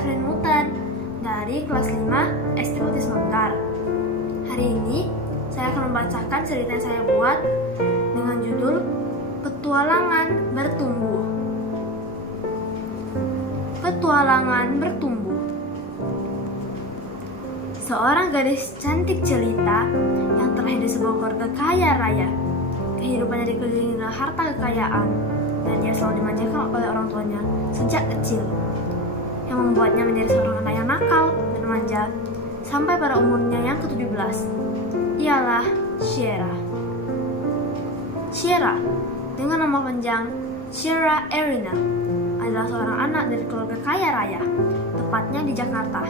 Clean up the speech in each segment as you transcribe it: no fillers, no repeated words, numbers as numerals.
Evelyn Mutan dari kelas 5 SD Mutis Manggar. Hari ini saya akan membacakan cerita yang saya buat dengan judul Petualangan Bertumbuh. Petualangan bertumbuh. Seorang gadis cantik jelita yang terlahir di sebuah keluarga kaya raya. Kehidupannya dikelilingi dengan harta kekayaan, dan dia selalu dimanjakan oleh orang tuanya sejak kecil, yang membuatnya menjadi seorang anak yang nakal dan manja sampai pada umurnya yang ke-17. Ialah Sierra. Sierra, dengan nama panjang Sierra Erina, adalah seorang anak dari keluarga kaya raya, tepatnya di Jakarta.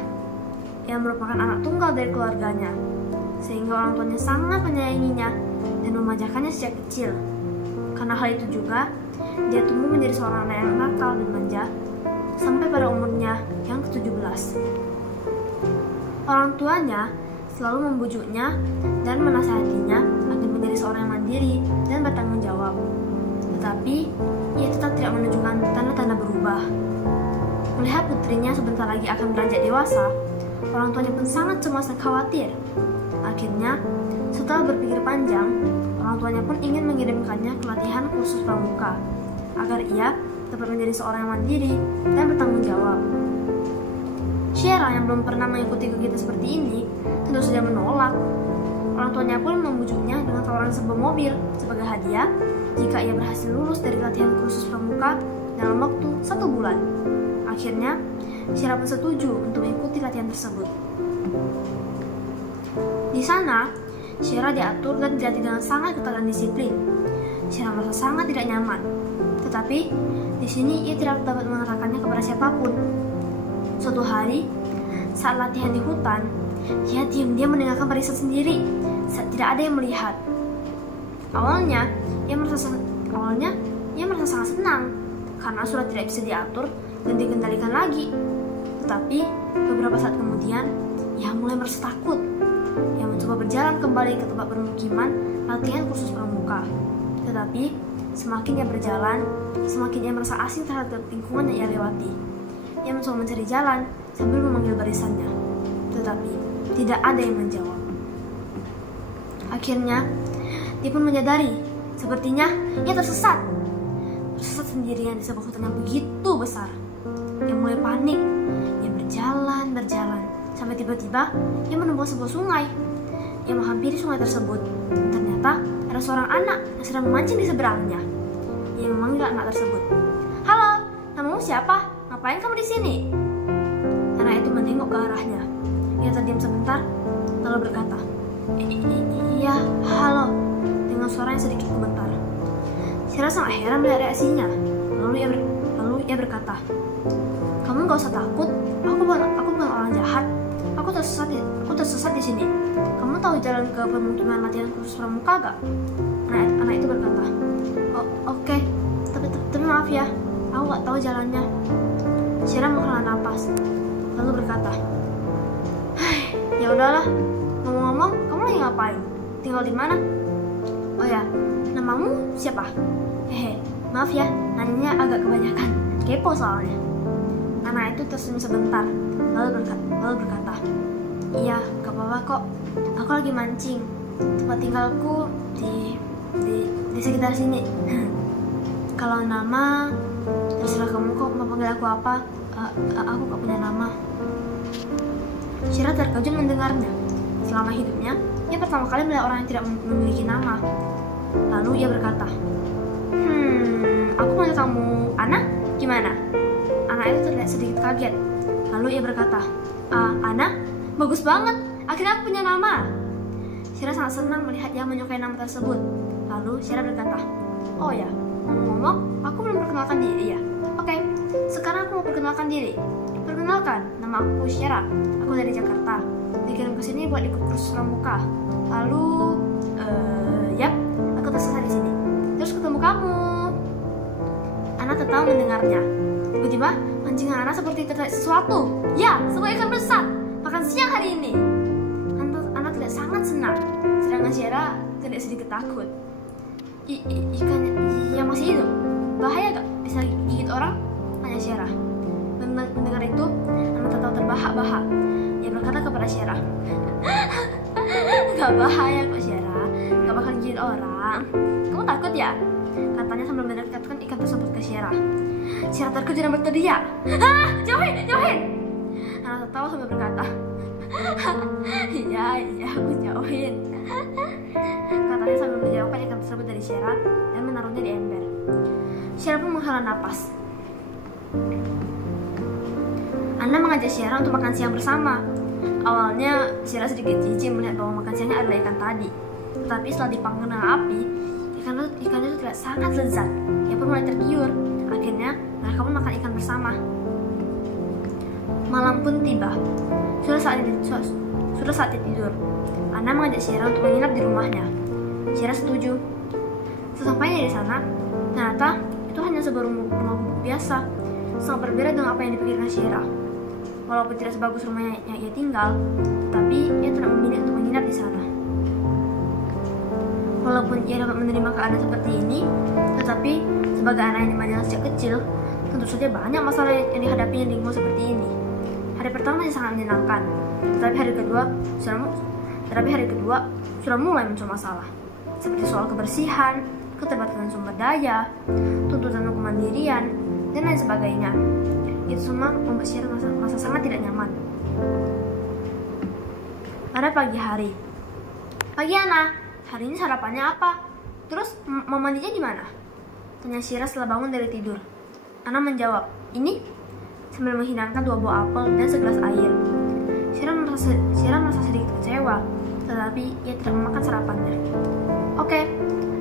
Ia merupakan anak tunggal dari keluarganya, sehingga orang tuanya sangat menyayanginya dan memanjakannya sejak kecil. Karena hal itu juga, dia tumbuh menjadi seorang anak yang nakal dan manja sampai pada umurnya yang ke-17. Orang tuanya selalu membujuknya dan menasihatinya agar menjadi seorang yang mandiri dan bertanggung jawab. Tetapi, ia tetap tidak menunjukkan tanda-tanda berubah. Melihat putrinya sebentar lagi akan beranjak dewasa, orang tuanya pun sangat cemas dan khawatir. Akhirnya, setelah berpikir panjang, orang tuanya pun ingin mengirimkannya ke latihan khusus pramuka agar ia dapat menjadi seorang yang mandiri dan bertanggung jawab. Sierra yang belum pernah mengikuti kegiatan seperti ini tentu saja menolak. Orang tuanya pun membujuknya dengan tawaran sebuah mobil sebagai hadiah jika ia berhasil lulus dari latihan khusus pramuka dalam waktu 1 bulan. Akhirnya, Sierra pun setuju untuk mengikuti latihan tersebut. Di sana, Sierra diatur dan dilatih dengan sangat ketat dan disiplin. Sierra merasa sangat tidak nyaman, tetapi di sini ia tidak dapat mengatakannya kepada siapapun. Suatu hari, saat latihan di hutan, ia diam-diam mendengarkan barisan sendiri saat tidak ada yang melihat. Awalnya, ia merasa sangat senang karena sudah tidak bisa diatur dan dikendalikan lagi. Tetapi beberapa saat kemudian, ia mulai merasa takut. Ia mencoba berjalan kembali ke tempat permukiman latihan khusus pramuka. Tetapi semakin ia berjalan, semakin ia merasa asing terhadap lingkungan yang ia lewati. Ia mencoba mencari jalan sambil memanggil barisannya, tetapi tidak ada yang menjawab. Akhirnya, dia pun menyadari, sepertinya ia tersesat sendirian di sebuah hutan yang begitu besar. Ia mulai panik. Ia berjalan, sampai tiba-tiba ia menemukan sebuah sungai. Ia menghampiri sungai tersebut. Ternyata ada seorang anak yang sedang memancing di seberangnya. Ia memanggil anak tersebut. "Halo, namamu siapa? Ngapain kamu di sini?" Anak itu menengok ke arahnya. Ia terdiam sebentar, lalu berkata, "Iya, halo," dengan suara yang sedikit gemetar. Sierra sangat heran melihat reaksinya. Lalu ia berkata, "Kamu gak usah takut. Aku bukan orang jahat. Aku tersesat di sini. Kamu tahu jalan ke pemukiman latihan khusus pramuka gak?" Anak itu berkata, Oke, tapi maaf ya, aku gak tahu jalannya." Sierra menghela napas, lalu berkata, "Ya udahlah. Ngomong-ngomong, kamu lagi ngapain? Tinggal di mana? Oh ya, namamu siapa? Maaf ya, nanyanya agak kebanyakan. Kepo soalnya." Anak itu tersenyum sebentar, lalu berkata, "Iya, gak apa-apa kok. Aku lagi mancing. Tempat tinggalku di sekitar sini. Kalau nama, terserah kamu kok mau panggil aku apa. Aku gak punya nama." Sierra terkejut mendengarnya. Selama hidupnya, ia pertama kali melihat orang yang tidak memiliki nama. Lalu ia berkata, "Aku panggil kamu Ana, gimana?" Anak itu terlihat sedikit kaget. Lalu ia berkata, "Ana? Bagus banget, akhirnya aku punya nama." Sierra sangat senang melihat dia menyukai nama tersebut. Lalu Sierra berkata, "Oh ya, ngomong-ngomong, aku belum perkenalkan diri ya. Oke, sekarang aku mau perkenalkan diri. Perkenalkan, nama aku Sierra. Aku dari Jakarta. Dikirim ke sini buat ikut kursus pramuka. Lalu, aku tersesat di sini. Terus ketemu kamu." Ana tertawa mendengarnya. Tiba-tiba, pancingan Ana seperti tertarik sesuatu. Ya, sebuah ikan besar. Makan siang hari ini. Ana terlihat sangat senang, sedangkan Sierra terlihat sedikit takut. Ikan yang masih hidup? Bahaya gak? Bisa gigit orang? Tanya Sierra. Mendengar itu, Ana tertawa terbahak-bahak. Ia berkata kepada Syera, "Gak bahaya kok Syera, gak bakal gigit orang. Kamu takut ya?" Katanya sambil mendekatkan ikan tersebut ke Syera. Syera terkejut dan berteriak, "Ah, jauhin, jauhin!" Ana tertawa sambil berkata, Iya, aku jauhin." Katanya sambil menjauhkan ikan tersebut dari Syera dan menaruhnya di ember. Syera pun menghela napas. Ana mengajak Syera untuk makan siang bersama. Awalnya Syera sedikit jijik melihat bahwa makan siangnya adalah ikan tadi. Tetapi setelah dipanggang dengan api, ikannya itu terlihat sangat lezat. Ia pun mulai tergiur. Akhirnya mereka pun makan ikan bersama. Malam pun tiba. Sudah saatnya tidur. Ana mengajak Syera untuk menginap di rumahnya. Syera setuju. Sesampainya di sana, ternyata itu hanya sebuah rumah gubuk biasa, sangat berbeda dengan apa yang dipikirkan Syera. Walaupun tidak sebagus rumah yang ia tinggal, tapi ia tidak memilih untuk menginap di sana. Walaupun ia dapat menerima keadaan seperti ini, tetapi sebagai anak yang dimanja sejak kecil, tentu saja banyak masalah yang dihadapinya di lingkungan seperti ini. Hari pertama masih sangat menyenangkan, tetapi hari kedua sudah mulai muncul masalah, seperti soal kebersihan, keterbatasan sumber daya, tuntutan kemandirian, dan lain sebagainya. Itu semua membuat Syera merasa sangat tidak nyaman. Pada pagi hari, "Pagi Ana, hari ini sarapannya apa? Terus mau mandinya gimana?" tanya Syera setelah bangun dari tidur. Ana menjawab, "Ini," sambil menghidangkan 2 buah apel dan segelas air. Syera merasa sedikit kecewa, tetapi ia tidak memakan sarapannya. "Oke,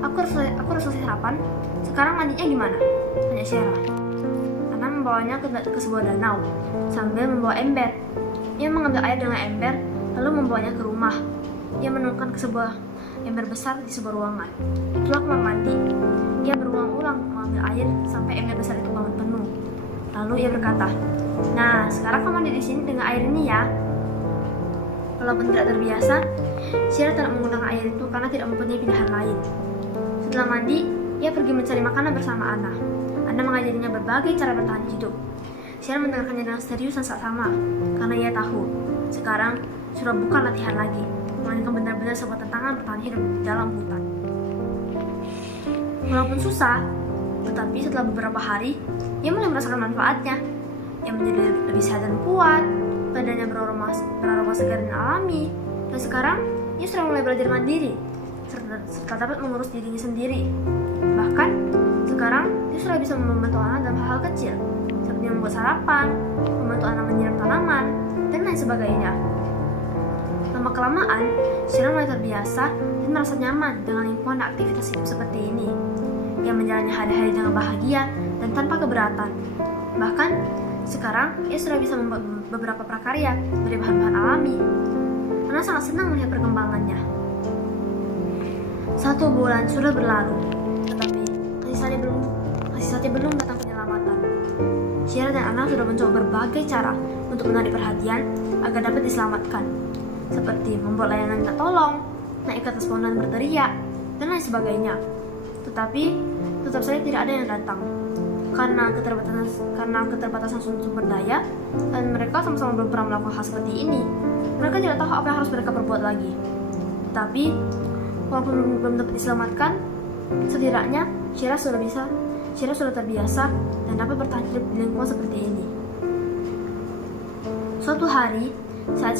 aku harus selesai sarapan. Sekarang mandinya gimana?" tanya Syera. Ana membawanya ke sebuah danau sambil membawa ember. Ia mengambil air dengan ember lalu membawanya ke rumah. Ia menuangkan ke sebuah ember besar di sebuah ruangan. Itulah kamar mandi. Ia berulang-ulang mengambil air sampai ember besar itu penuh. Lalu ia berkata, "Nah, sekarang kamu mandi di sini dengan air ini ya." Walaupun tidak terbiasa, Syera tidak menggunakan air itu karena tidak mempunyai pilihan lain. Setelah mandi, ia pergi mencari makanan bersama Ana. Ana mengajarinya berbagai cara bertahan hidup. Syera mendengarkannya dengan serius dan seksama, karena ia tahu sekarang sudah bukan latihan lagi, melainkan benar-benar sebuah tantangan bertahan hidup dalam hutan. Walaupun susah, tetapi setelah beberapa hari, ia mulai merasakan manfaatnya. Ia menjadi lebih sehat dan kuat, badannya beraroma segar dan alami, dan sekarang ia sudah mulai belajar mandiri, serta dapat mengurus dirinya sendiri. Bahkan, sekarang dia sudah bisa membantu anak dalam hal-hal kecil, seperti membuat sarapan, membantu anak menyiram tanaman, dan lain sebagainya. Lama-kelamaan, Syera mulai terbiasa dan merasa nyaman dengan lingkungan dan aktivitas hidup seperti ini. Ia menjalani hari-hari dengan bahagia dan tanpa keberatan. Bahkan, sekarang ia sudah bisa membuat beberapa prakarya dari bahan-bahan alami. Ana sangat senang melihat perkembangannya. 1 bulan sudah berlalu, tetapi masih saja belum datang penyelamatan. Syera dan Ana sudah mencoba berbagai cara untuk menarik perhatian agar dapat diselamatkan, seperti membuat layanan minta tolong, naik ke atas pohon dan berteriak, dan lain sebagainya. Tetapi tetap saja tidak ada yang datang karena keterbatasan sumber daya, dan mereka sama-sama belum pernah melakukan hal seperti ini. Mereka tidak tahu apa yang harus mereka perbuat lagi. Tapi walaupun belum dapat diselamatkan, setidaknya Syera sudah terbiasa dan dapat bertahan hidup di lingkungan seperti ini. Suatu hari, saat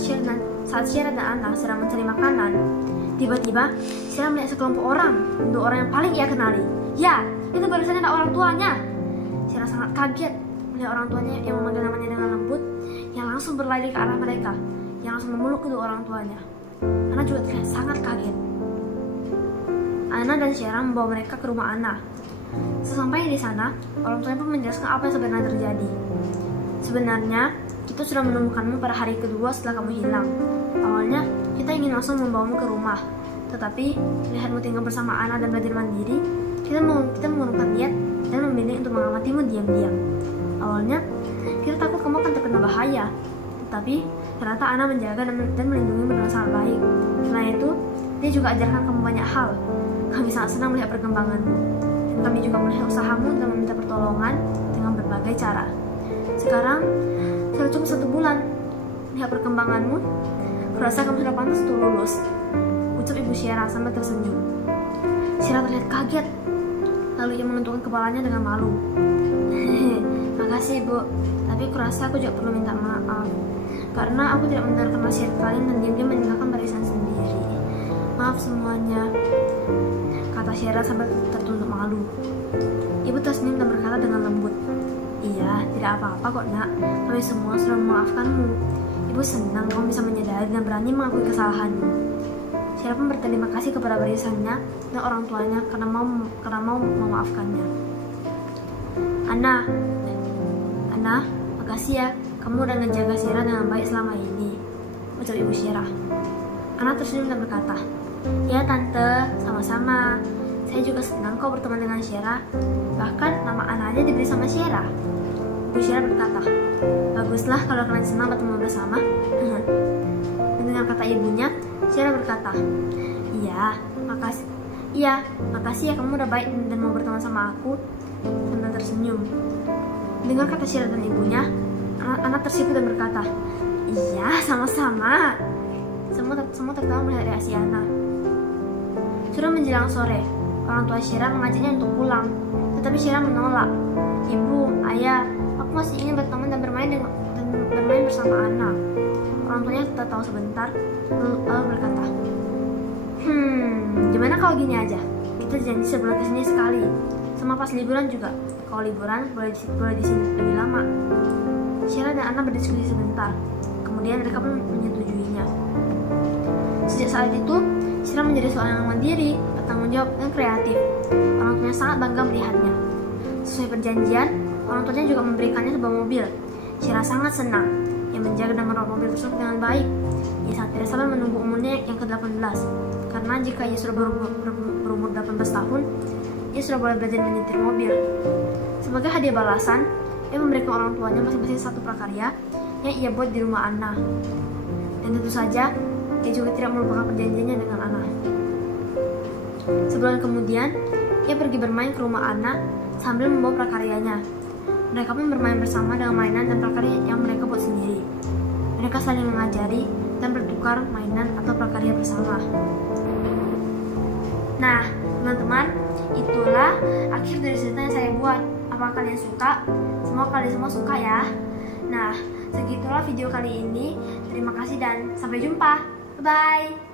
Syera dan Ana sedang mencari makanan, tiba-tiba Syera melihat sekelompok orang, untuk orang yang paling ia kenali. Ya, itu baru saja orang tuanya. Syera sangat kaget melihat orang tuanya yang memanggil namanya dengan lembut, yang langsung berlari ke arah mereka, yang langsung memeluk kedua orang tuanya. Ana juga terlihat sangat kaget. Ana dan Syera membawa mereka ke rumah Ana. Sesampainya di sana, orang tuanya pun menjelaskan apa yang sebenarnya terjadi. "Sebenarnya, kita sudah menemukanmu pada hari kedua setelah kamu hilang. Awalnya, kita ingin langsung membawamu ke rumah. Tetapi, melihatmu tinggal bersama Ana dan belajar mandiri, kita mengurungkan niat dan memilih untuk mengamatimu diam-diam. Awalnya, kita takut kamu akan terkena bahaya. Tetapi, ternyata Ana menjaga dan melindungimu dengan sangat baik. Selain itu, dia juga ajarkan kamu banyak hal. Kami sangat senang melihat perkembanganmu. Dan kami juga melihat usahamu dalam meminta pertolongan dengan berbagai cara. Sekarang, sudah cukup 1 bulan, Melihat perkembanganmu, kurasa kamu sudah pantas untuk lulus, ucap Ibu Syera sambil tersenyum. Syera terlihat kaget, lalu ia menundukkan kepalanya dengan malu. Makasih, Bu, tapi kurasa aku juga perlu minta maaf, karena aku tidak mendengarkan nasihat kalian dan diam-diam meninggalkan barisan sendiri. Maaf semuanya, kata Syera sambil tertunduk malu. Ibu tersenyum dan berkata dengan lembut, iya, tidak apa-apa kok nak, kami semua sudah memaafkanmu. Ibu senang kamu bisa menyadari dan berani mengakui kesalahanmu. Syera pun berterima kasih kepada barisannya dan orang tuanya karena mau memaafkannya. Ana, makasih ya, kamu udah ngejaga Syera dengan baik selama ini, ucap Ibu Syera. Ana tersenyum dan berkata, ya Tante, sama-sama. Saya juga senang kau berteman dengan Syera. Bahkan nama Ana aja diberi sama Syera. Ibu Syera berkata, baguslah kalau kalian senang bertemu bersama. Mendengar kata ibunya, Syera berkata, makasih ya kamu udah baik dan mau berteman sama aku. Sambil tersenyum. Dengar kata Syera dan ibunya, Ana tersipu dan berkata, iya, sama-sama. Semua tertawa melihat reaksi Ana. Sudah menjelang sore, orang tua Syera mengajaknya untuk pulang, tetapi Syera menolak. Ibu, ayah, aku masih ingin berteman dan bermain bersama Ana. Orang tuanya tertawa sebentar, lalu berkata, gimana kalau gini aja? Kita janji sebulan kesini sekali, sama pas liburan juga. Kalau liburan boleh di sini lebih lama. Syera dan Ana berdiskusi sebentar, kemudian mereka pun menyetujuinya. Sejak saat itu, Syera menjadi seorang yang mandiri, bertanggung jawab, dan kreatif. Orang tuanya sangat bangga melihatnya. Sesuai perjanjian, orang tuanya juga memberikannya sebuah mobil. Syera sangat senang. Ia menjaga dan merawat mobil tersebut dengan baik. Ia sangat tidak sabar menunggu umurnya yang ke-18. Karena jika ia sudah berumur 18 tahun, ia sudah boleh belajar menyetir mobil. Sebagai hadiah balasan, ia memberikan orang tuanya masing-masing satu prakarya yang ia buat di rumah Ana. Dan tentu saja, ia juga tidak melupakan perjanjiannya dengan Ana. Sebulan kemudian, ia pergi bermain ke rumah Ana sambil membawa prakaryanya. Mereka pun bermain bersama dengan mainan dan prakarya yang mereka buat sendiri. Mereka saling mengajari dan bertukar mainan atau prakarya bersama. Nah, teman-teman, itulah akhir dari cerita yang saya buat. Apakah kalian suka? Semoga kalian semua suka ya. Nah, segitulah video kali ini. Terima kasih dan sampai jumpa. Bye-bye.